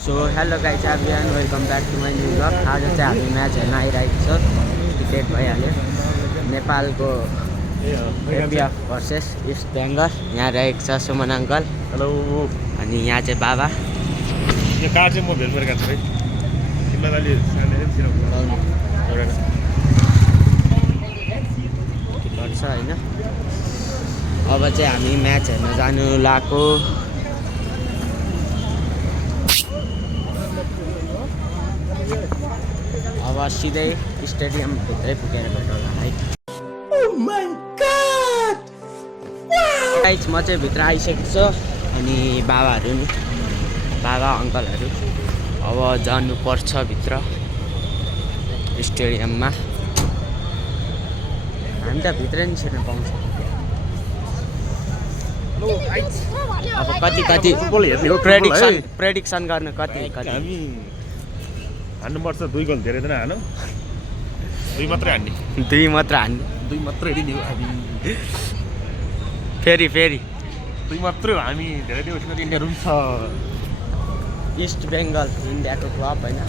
So hello guys everyone welcome back to my new vlog. आज चाहिँ हामी match हेर्न आइरहेको छ। क्रिकेट भइहाल्यो। नेपालको एपिएफ भर्सेस इस्ट बेङ्गल। यहाँ रहेको छ सुमन अङ्कल। हेलो। अनि यहाँ चाहिँ बाबा। यो कार्ड चाहिँ म भेलफेयर काट्छु है। तिमीलाई छ होइन। अब चाहिँ हामी म्याच हेर्न जानु लागेको। अब सिधै स्टेडियमभित्रै पुगेर भेटौँला है। गाइज म चाहिँ भित्र आइसकेको छु। अनि बाबाहरू नि बाबा अङ्कलहरू अब जानुपर्छ भित्र स्टेडियममा। हामी त भित्रै निस्किन पाउँछ। अब कति प्रेडिक्सन गर्नु कति हामी हान्नुपर्छ। 2 गोल धेरै दिन हानौँ। 2 मात्रै हान्ने। 2 मात्र हान्ने। 2 मात्रै हेरिदियो हामी। फेरि 2 मात्रै हो हामी। धेरै दिन उसमा इन्डिया रुम छ। इस्ट बेङ्गल इन्डियाको क्लब होइन।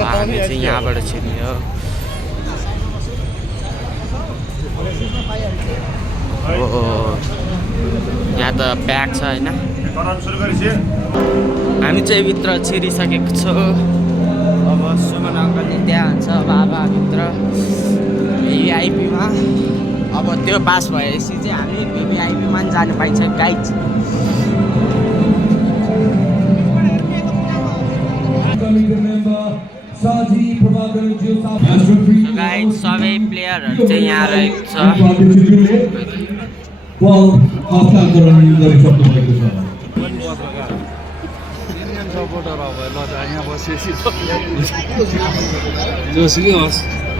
हामी चाहिँ यहाँबाट छिर्ने हो। यहाँ त प्याक छ होइन। हामी चाहिँ भित्र छिरिसकेको छौँ। अब सुमन अङ्कलले त्यहाँ हुन्छ बाबा भित्र भिभिआइपीमा। अब त्यो पास भएपछि चाहिँ हामी भिभिआइपीमा पनि जानु पाइन्छ गाइज। गाइज सबै प्लेयरहरू चाहिँ यहाँ रहेको छ।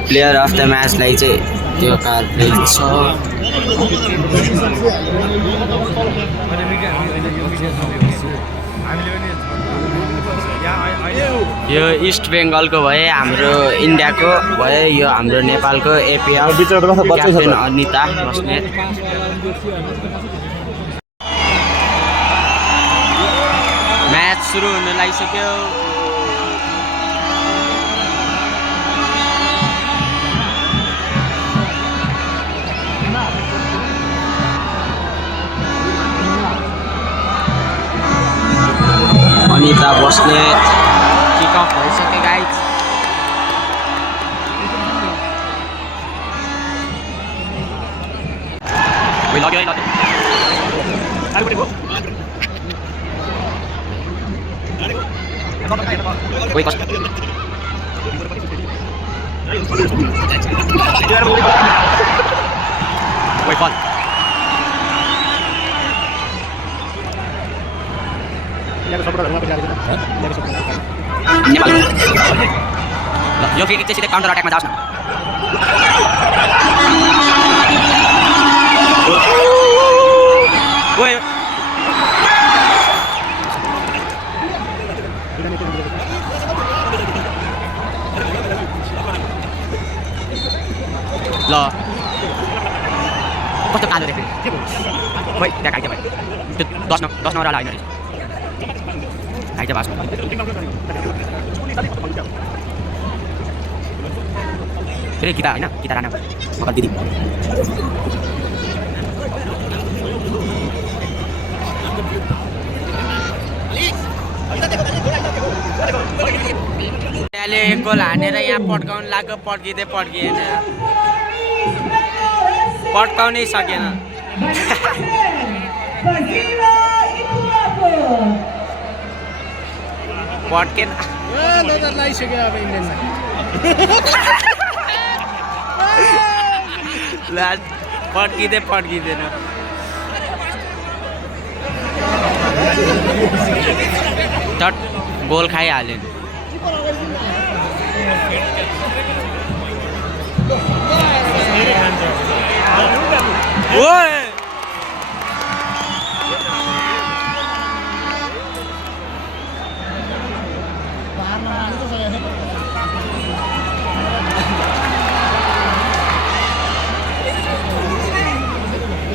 प्लेयर अफ द म्याचलाई चाहिँ त्यो कार्डले छ। यो इस्ट बेङ्गलको भए, हाम्रो इन्डियाको भए, यो हाम्रो नेपालको APF captain Anita Basnet. Match सुरु हुन लागिसक्यो। अनिता बस्नेत किक अफ भइसक्यो गाइज। यो फ्री किक चाहिँ सिधै काउन्टर अट्याकमा जाओस् न। ल कस्तो कालो देख्ने खोइ त्यहाँ घाइते भयो। त्यो 10 नम्बर वाला होइन रहेछ। घाइते भएको छ। फेरि गीता होइन, गीता राणा मगर दिदी। त्यहाँले 1 गोल हानेर यहाँ पड्काउनु लाग्यो। पड्किएन, पड्काउनै सकेन। पड्केन पड्किँदैन। तट गोल खाइहाल्यो।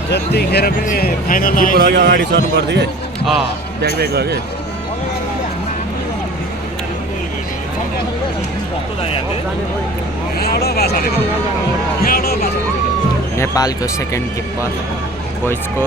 जतिखेर पनि फाइनलमा किपर अघि अगाडि सर्नु पर्थ्यो कि अँ ब्याक ब्याक गयो कि नेपालको सेकेन्ड किपर बोइजको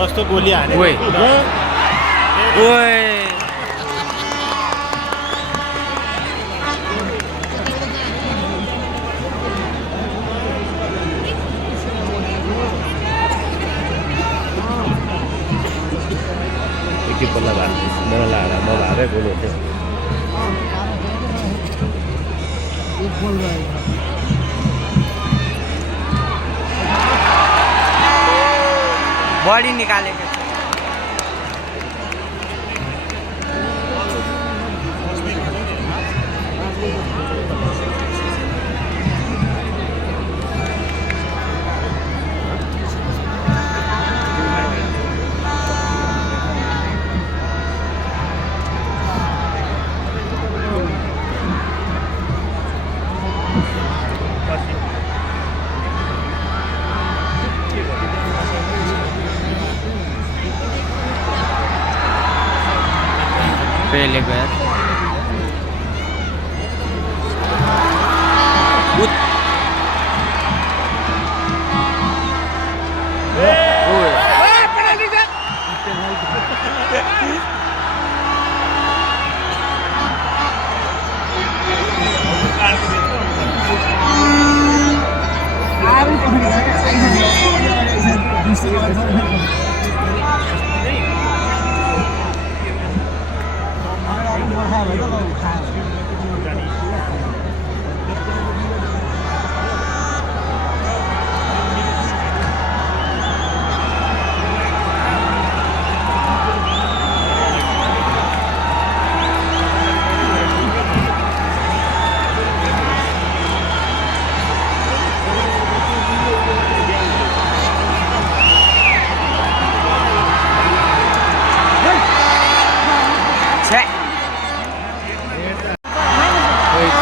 कस्तो गोली हाने ओए ओए किपरलाई मेरो लाएर नभएरै गोल हुन्थ्यो बडी निकालेको छ पहले गया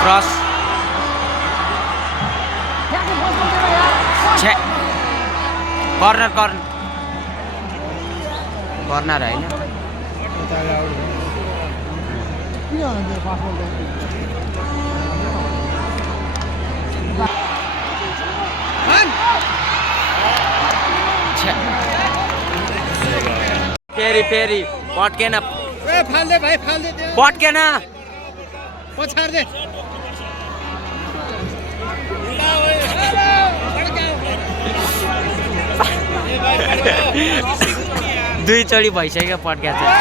क्रस छे कर्नर कर्नर कर्नर हैन फेरि फेरि पट्केन ए फाल्दे भाइ फाल्दे त्यो पट्केन पछाड दे दुईचोटि भइसक्यो पट्क्या चाहिँ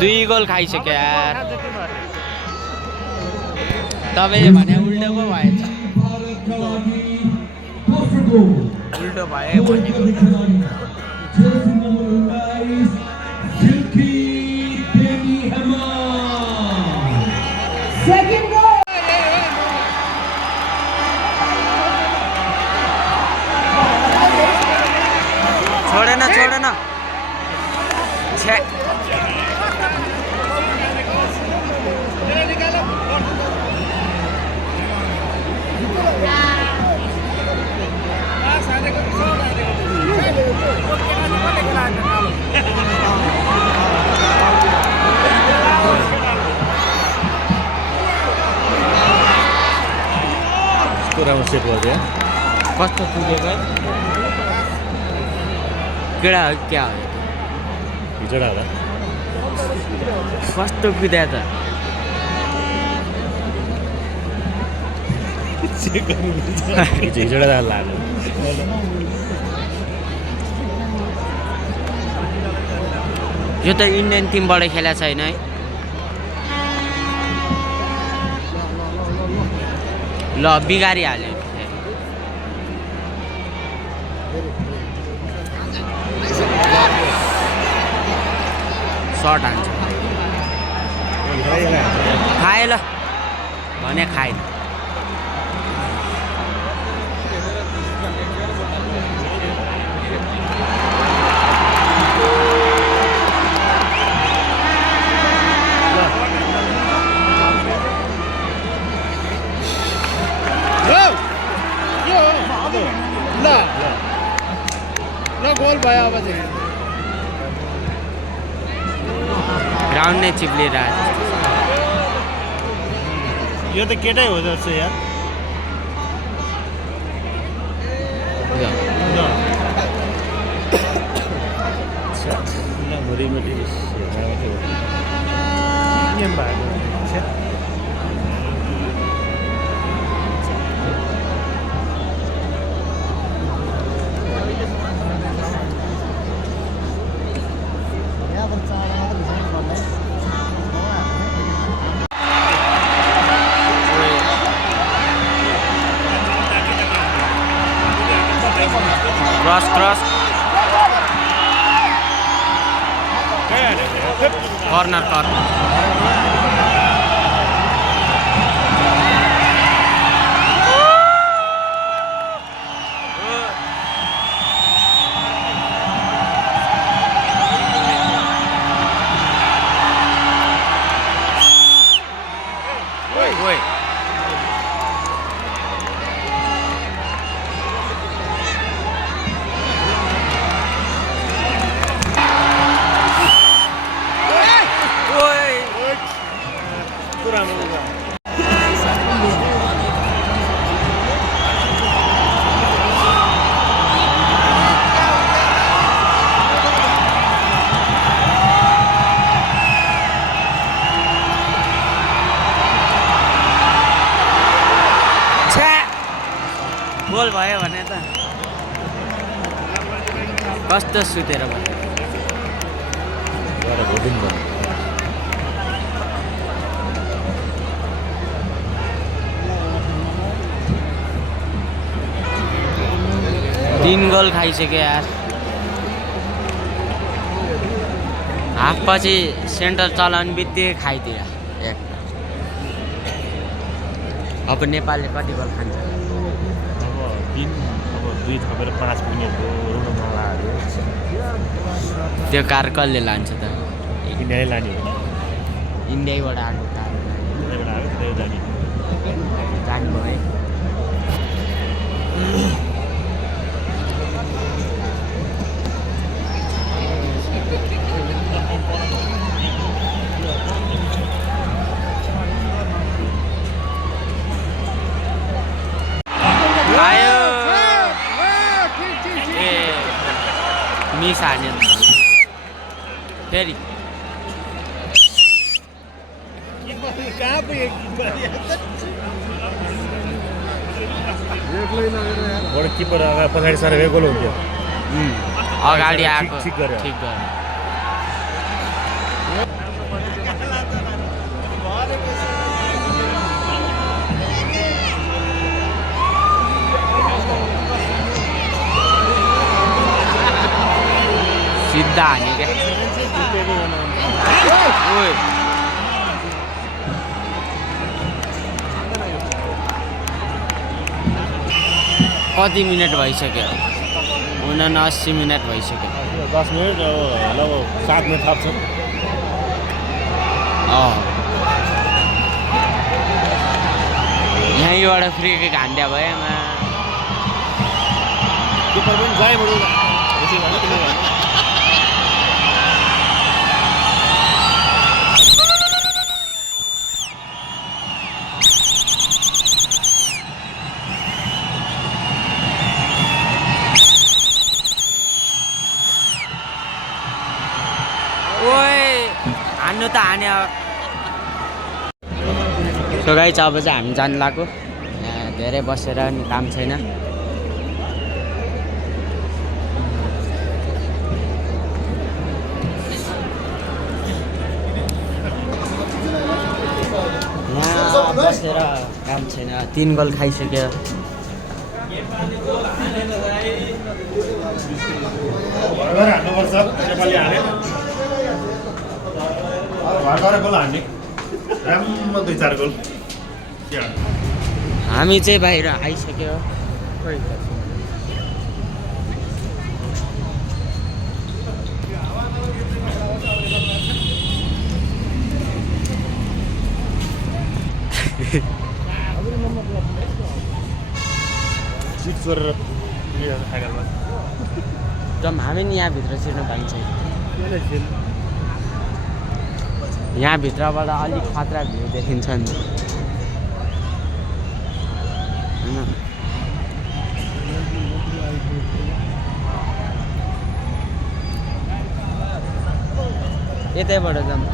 2 गोल खाइसक्यो यार तपाईले भने उल्टो पो भएछ उल्टो भयो भनेको छोडेन छोडेन छे राम्रो सेट गर्थ्यो कस्तो पुगेको केडा हो क्या हो हिजोडा होला कस्तो कुद्या त हिजोडा लाग्यो यो त इन्डियन टिमबाट खेलेको छैन है ल बिगारिहाल्यो सर्ट हान्छ खाए ल भने खाएन। ल गोल भयो अब चाहिँ ग्राउन्ड नै चिप्लिएर आयो। यो त केटै हो जस्तो यार cross cross corner corner goal भयो भने त कस्तो सुतेर भयो। तीन गोल खाइसक्यो यार। हाफपछि सेन्टर चलाउने बित्तिकै खाइदियो एक। अब नेपालले कति गोल खान्छ? अब 2 थपेर 5 मिनेट हो रुन नलाग्यो। त्यो कार कसले लान्छ त? इन्डियाले लाने हो। इन्डियाबाट आएको कार इन्डियाबाट आयो त्यही जाने। जानुभयो है। आयो ए मिस हान्यो फेरि। कहाँ पुग्यो बडो किपर पछाडि सरेको गोल हुन्थ्यो। अगाडि आएको ठिक गर्यो। ठिक गर्यो। सिधा हान्यो क्या। कति मिनट भइसक्यो? 79 मिनट भइसक्यो। 10 मिनट अब 7 मिनट थप्छ। यहीँबाट फ्री किक हान्दिया भयो आमा। किपर पनि गएबाट हान्नु त हान्यो। सो गाइस अब चाहिँ हामी जानु लाग्यो। यहाँ धेरै बसेर नि काम छैन। यहाँ बसेर काम छैन। 3 गोल खाइसक्यो। हान्नुपर्छ नेपाली हाने। गोल हान्ने राम्रो 2-4 गोल। हामी चाहिँ बाहिर आइसक्यो सिट चोरेर साइकलमा एकदम हामी नि यहाँभित्र छिर्न पाइन्छ यहाँभित्रबाट अलिक खतरा भ्यू देखिन्छ नि होइन यतैबाट जाऊँ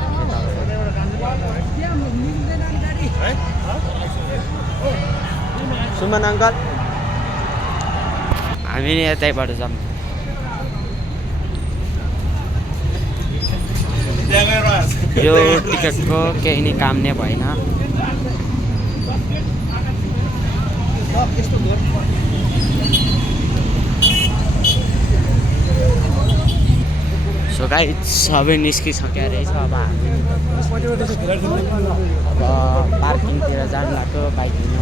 सुमन अङ्कल हामी नि यतैबाट जाऊँ यो टिकटको केही नि काम नै भएन सो गाइस सबै निस्किसक्यो रहेछ अब हामी अब पार्किङतिर जानु लाग्यो बाइक लिनु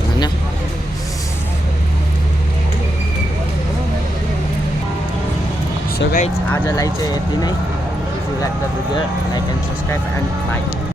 होइन सो गाइस आजलाई चाहिँ यति नै if you like the video like and subscribe and by